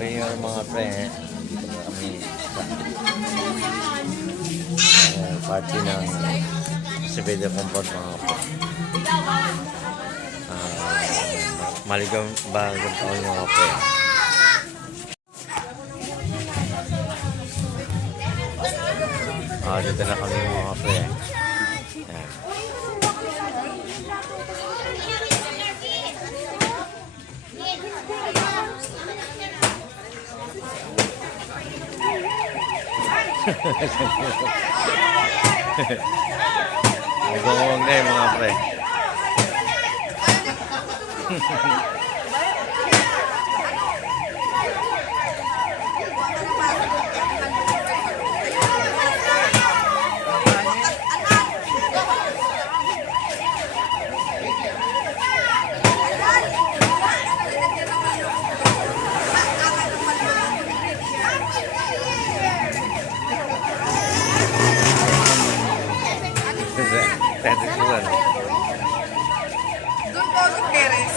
Okay yung mga pre. Dito na kami sa party ng Civil Comfort mga pre. Maligang bagong taon mga pre. Dito na kami mga pre. Ayan. Nagawang kayo mga pre. Tradisional. Doon po sa Perez.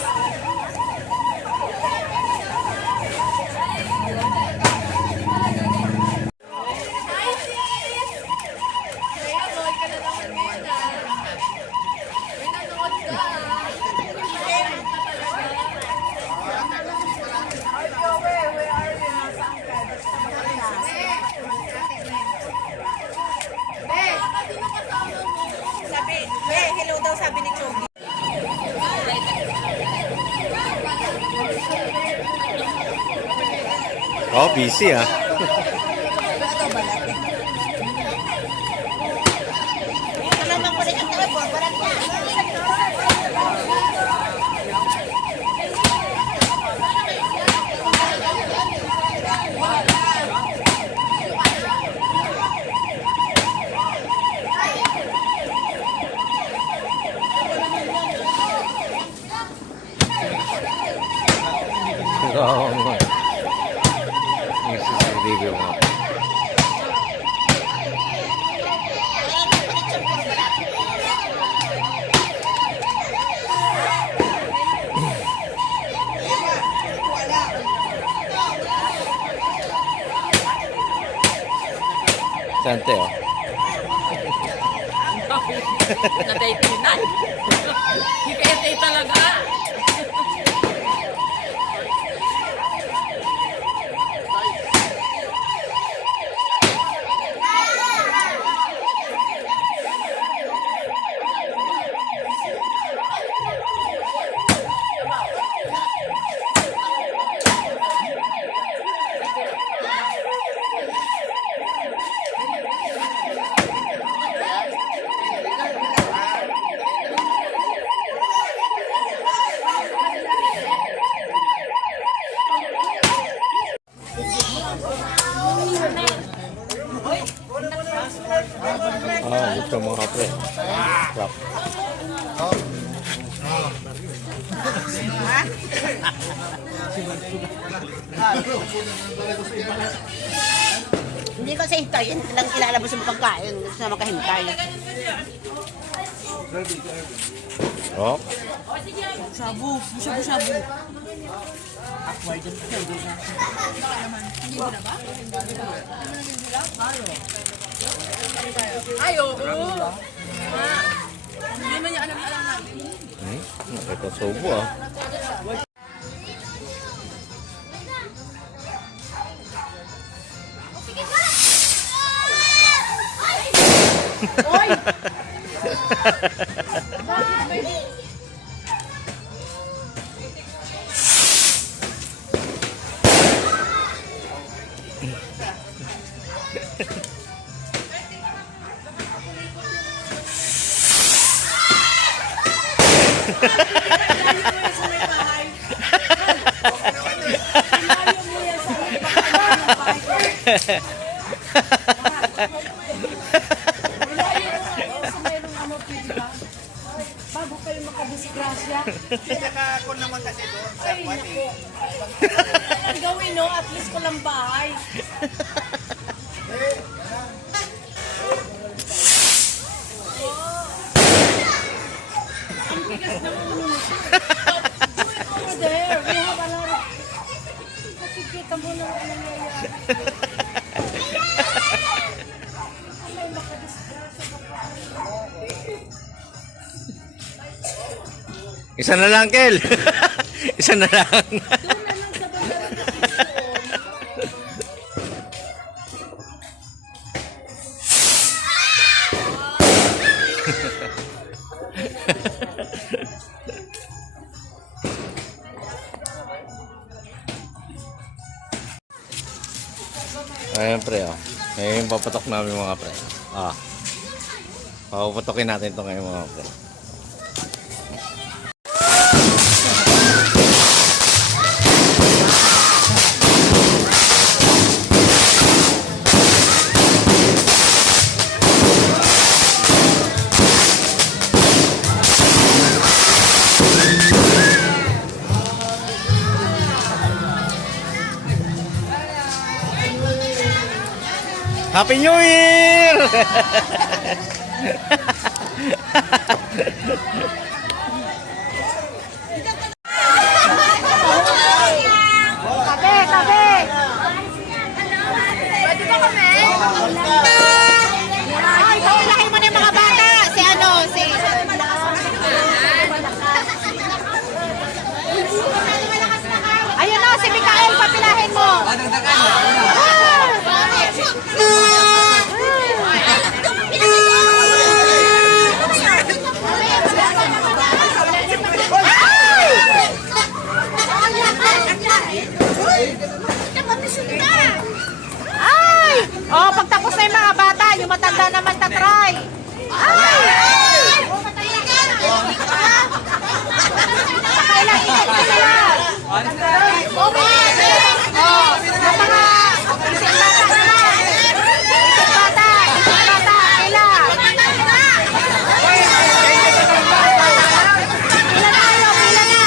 Hello daw sabi ni Chogi. Oh, busy ah. Oo nga. Yung CCTV mo. Sante oh. Natay-tinan. Hindi kaya talaga. Ito mga pre. Crap. Hindi ko sa hintayin, lang ilalabas yung pagkain sa makahintay. Oh. Shabu, shabu-shabu. Ay, oo. Hindi man niya alam natin. Nakita sobo ah. Oy! Bago kayo makadisgrasya. Ako naman kasi doon sa Kwati. Ang gawin, no? At least ko lang bahay. Ang bigas ng ulo. Over there, we have a lot of... Kita mo na ano nangyayari. Isa na lang, Kel. Isa na lang. Doon na lang sa bandara na Ayan, pre, oh. Ngayon papatok namin mga pre. Ah. Papapatokin natin ito ngayon mga pre. Happy New Year! Tabi, tabi! Pwede ba kami? Ay, kapilahin mo na yung mga bata. Si ano, si... Ayun o, si Mikael, papilahin mo. Ay! Oh, pagtapos na yung mga bata, yung matanda naman tatry. Ay! Kailang ingat ka na lang. Oh, yung mga isang bata na lang. Isang bata, kailang. Pila na kayo, pila na.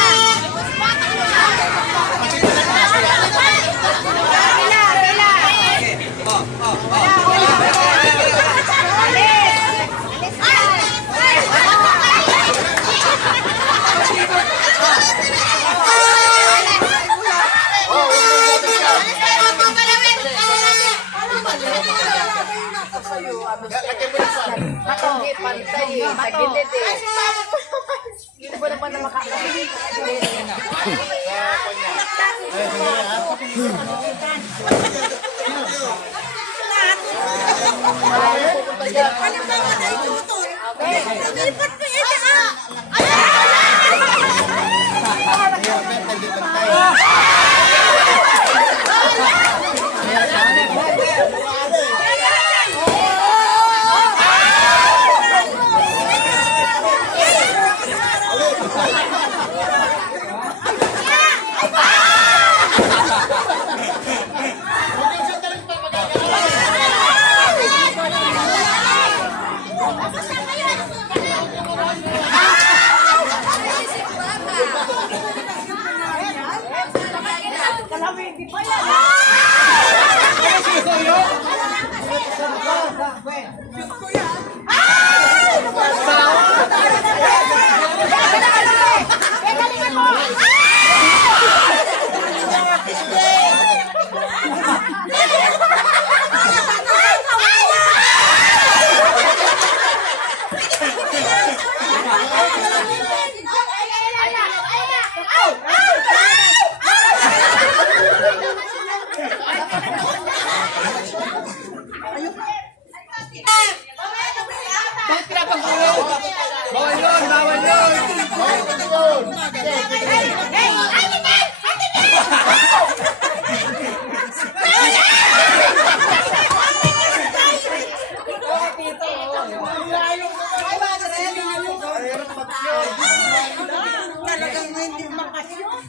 Talagang hindi makasyon.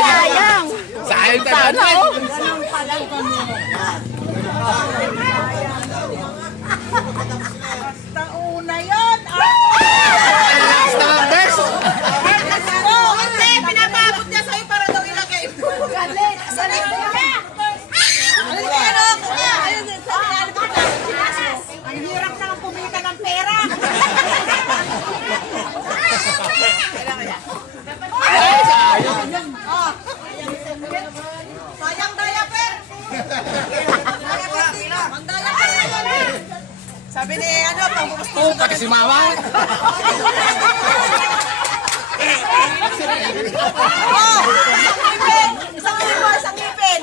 Sayang. Sayang Sana, oh. Tauna yun! Last numbers! Oo, hindi! Pinapabot niya sa'yo para daw ilagay mo. Galit! Galit mo na! Ano? Ayun, sabi ko na. Ang hirap na kumita ng pera. Sayang diaper! Ang diaper! Sabi ni ano, pangbukas Oh, pati si Mama. Isang ngipin!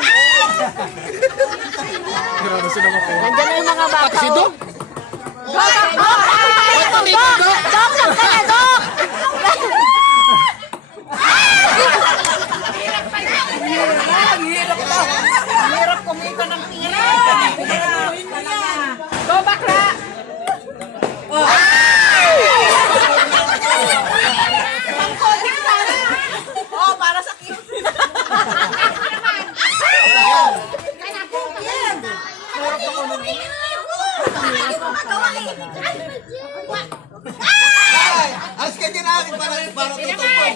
Nandiyan na yung mga bata. Si Dok. Dok! Dok lang ka na, Dok! Hirap kumita ng pera! Go, bakla! Oh, para sa ngipin! As ka din natin para tutupon.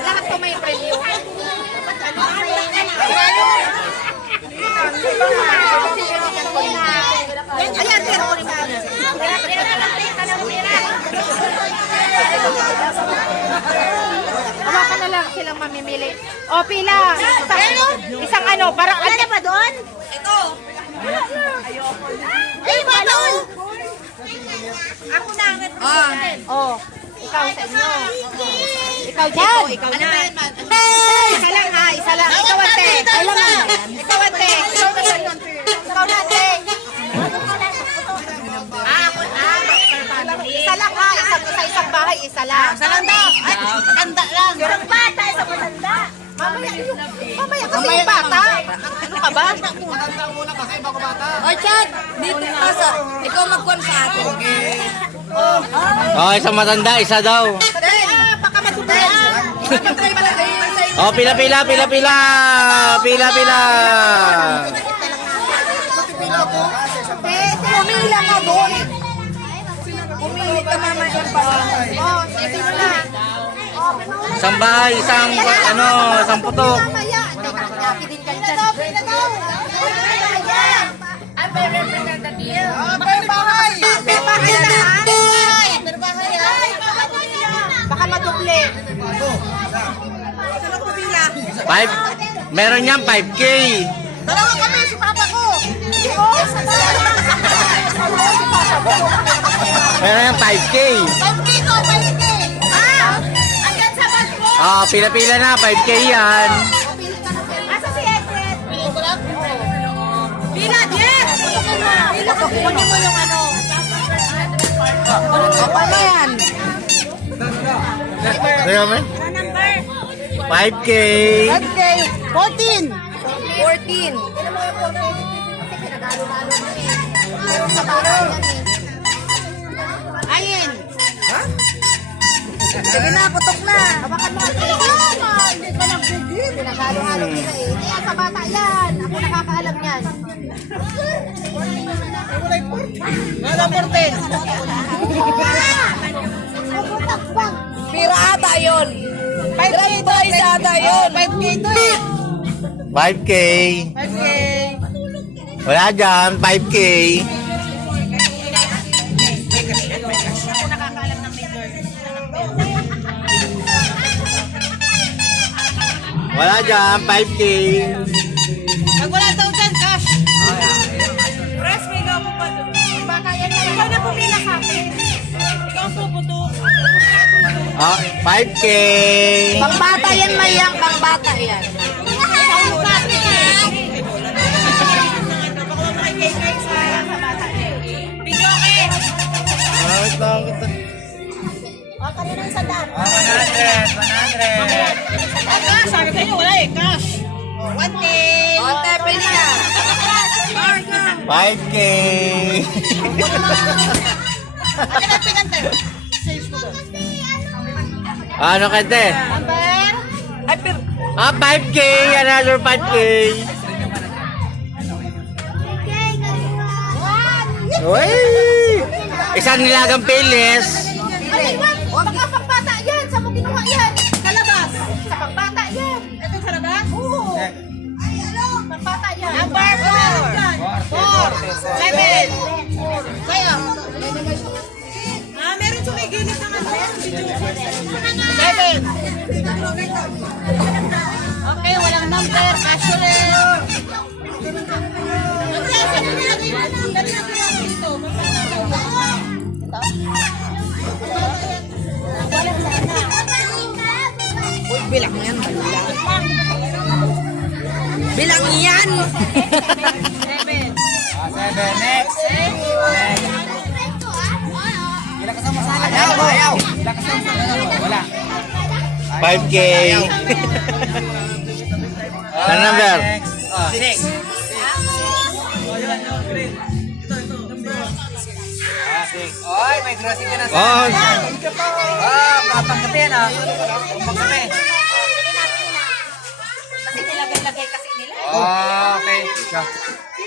Lahat po may preview. Ayan, pero Hawakan na lang silang mamimili. O, pila. Isang ano, parang... Wala ba doon? Ito. Ay, ba doon? Ako na. Oh, ikaw sa inyo. Ikaw dito, ikaw na. Isa lang ha, isa lang. Ikaw ate. Ikaw ate. Ikaw na ate. Isa lang ha, isang bahay, isa lang. Isa lang daw. Ay, matanda lang. Isang bata, isang matanda. Mamaya kasi yung bata. Ano ka ba? O, Chad, dito pasa. Ikaw magkuhan sa atin. Oh, isang matanda, isa daw. Baka madubay. Ipapatry pala kayo sa inyo. Oh, pila. Pumila ka doon. Pumili ka mama yung bahay. Oh, sige mo na. Isang bahay, isang putok. Mamaya. Happy din kayo dyan. Pila daw. I'm very representative. Per bahay. Per bahay na. Per bahay, ha? Baka maduble. Ito lang pumila. Meron yan, 5K. Dalawa kami, si papa ko. Meron yan, 5K. 5K ko, 5K. Ah, andyan sa bag mo. Oh, pila na, 5K yan. Asa si Edwin? Pila, Jen. Pila ko. Kunin mo yung ano. Paano yan? Ano mo? 5K. 5K. 14. 14. Ayin. Sige na, putok na. Hawakan mo ate. Hindi ka nagbigil. Pinagalo-halo nila eh. Kaya sa bata yan. Ako nakakaalam yan. Wala 14. Pira ata yun. 5K ito, isa ata yun. 5K ito eh. 5K. 5K. Wala dyan, 5K. Wala dyan, 5K. Pag wala daw dyan, cash. Press, may gawa mo pa doon. Baka yan na. Ikaw na pumila sa akin. Ikaw po, puto. Ah, 5K. Pangbata yan, Mayang. Pangbata yan. kanina yung sandaan. 100. Ah, sabi ko nyo, wala eh, cash. 1K. Konti, pwede na. 5K! Akin ang pingante. Ano kante? Number? Ay, pero... 5K! Another 5K! Uy! Isang nilagang pilis! Ay, wag! Baka pagbata yan! Saan mo kinuha yan? Sa labas! Sa pagbata yan! Ito sa labas? Oo! Ay, ano? Pagbata yan! Number 4. 7. Sa'yo. Ah, meron sumigilid naman. 7. Okay, walang number. Cash ulit. Ang sasa ko nilagay mo. Dali na kaya dito. Uy, bilang mo yan. Bilang yan! 7. 7. Next. Ilang kasama sa ayaw. Ilang kasama sa wala. 5K! Sa number? Next. 6. Oy, may grossing ka na sa... Oh! Pangkape yan Pangkape. Kasi nilagay-lagay kasi nila. Okay.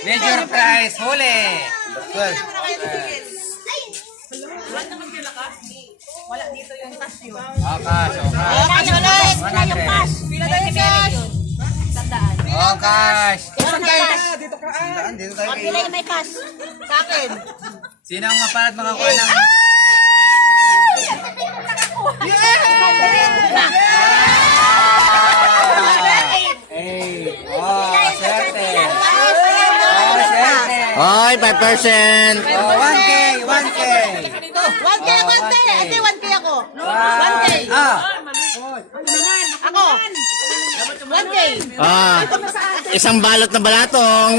Major prize, huli. Wala dito yung cash yun. Cash. Cash ulit! Wala yung cash. Pila tayo cash. Sandaan. Cash. Isang cash. Dito tayo. Pila yung may cash. Sa akin. Sino ang mapalad makakuha ng... Swerte. Swerte. Oy, 5%! 1K. 1K. Ate, 1K ako. 1K. Ako. 1K. Isang balot na balatong!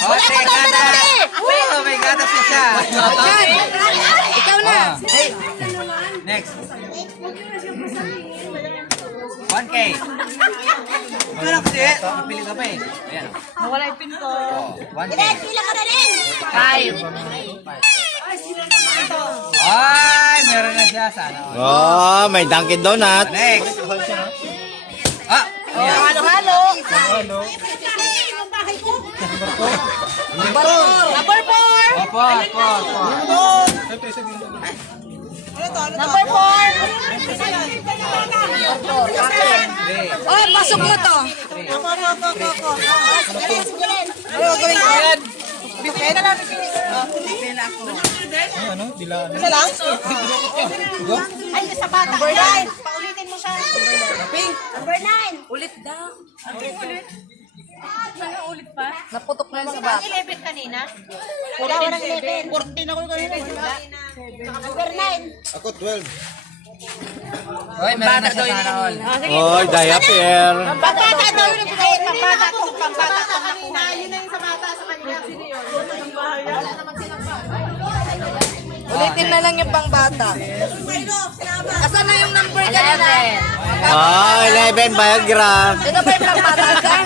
May gatas. May gatas na siya. Ikaw na. Next. 1K. Ito lang kasi. Pili ka pa eh. Ayan. Nawala yung pin ko. 1K. Pila ka na rin. 5. Ay, meron na siya. Sana. Oh, may Dunkin' Donut! Next. Ayan. Halo-halo. Number 4. Opo. Number 4. Oh, pasok mo to. Ako. Isa lang? Ay, sa bata. Number 9. Paulitin mo siya. Pink. Number 9. Ulit daw. Ulit pa? Naputok na yung sa bata. 11 kanina? Wala, walang 11. 14 ako kanina. Number 9. Ako 12. Oy, meron na siya sana all. Oy, diaper! Pambata daw yung nagbigay. Pambata tong pambata tong nakuha. Yun na yung sa bata sa kanila. Sino yun? Ulitin na lang yung pangbata. Asan na yung number kanina? Oh, 11 Viagra! Ito ba yung pangbata ka?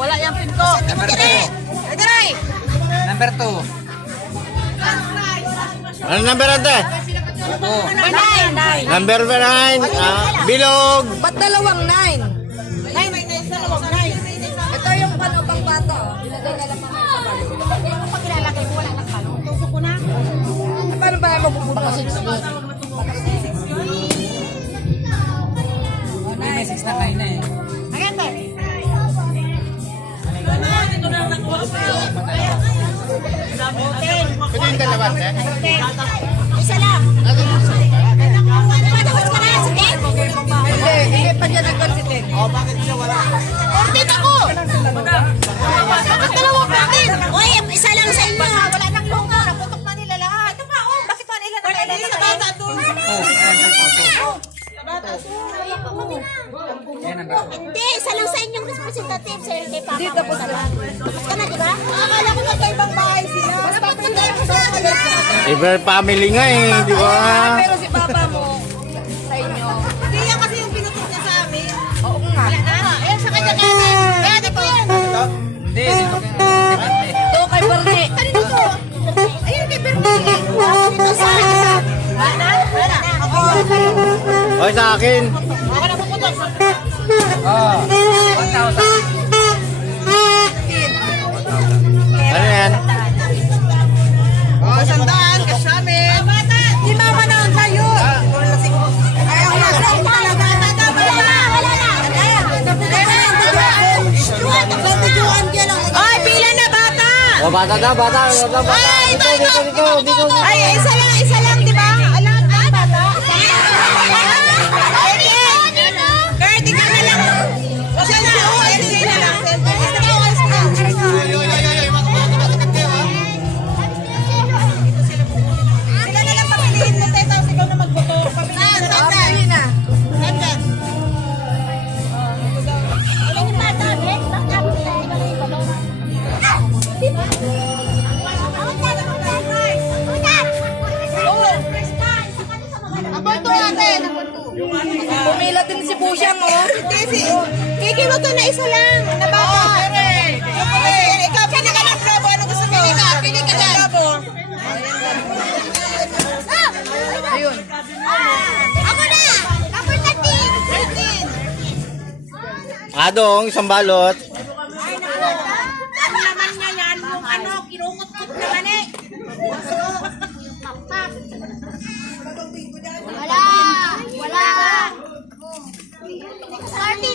Wala yung pin ko. Number 2. Number 2. Ano number ate? 2. Number 9! Bilog! Ba't dalawang 9? 9. Ito yung pang bata. Ilagay na lang naman sa balo. Pag ilalagay mo, wala nang balo. Tusok ko na. Paano ba yung mapupunta sa 6 doon? May 6 na kayo na eh. Ayan ba? Pwede yung dalawa, eh? Isa lang. Patapos ka na, sige. Hindi pa dyan nag-consider. Bakit siya wala? Order ako! Bakit dalawang bakit? Uy, isa lang sa inyo. Wala nang lunga. Naputok na nila lahat. Ito pa, oh. Bakit pa nila na Sa bata doon. Hindi, isa lang sa inyong representative. Sa'yo kay Papa. Hindi, tapos ka na, di ba? Akala ko magkaibang bahay sila. Basta punta ko sa Iber family nga eh, di ba? Pero si Papa mo, sa inyo. Hindi yan kasi yung pinutok niya sa amin. Oo nga. Ayan, sa kanya galing. Kaya dito yan. Hindi, dito ka. Ito kay Bernie. Kanino to? Ayun kay Bernie. Ito sa akin. Wala? Wala. Ako. Hoy, sa akin. Ako na puputok. Oh, 1,000. Ano yan? Oh, sandaan. Kasyamin. Di mama na ang tayo. Ay, ako na. Talaga. Wala na. Ay, pila na bata. O, bata daw, bata. Ay, Dito. Ay, isa lang, di ba? Alam na, bata. Ay, Kurt, ikaw na lang. Selfie na lang. Sila na lang pamilihin mo, tayo, tapos ikaw na magboto. Pamilihin na lang. Sandal. Pumila din si Busyang, oh. Kiki, wag ka na isa lang. Na bata. Ikaw, pili ka ng bravo. Ano gusto mo? Pili ka lang. Bravo. Ayun. Ako na! Number 13! Adong, isang balot. Ay, naku. Ano naman niya yan? Yung ano, kinukot-kot naman eh. Wala! Wala! 40!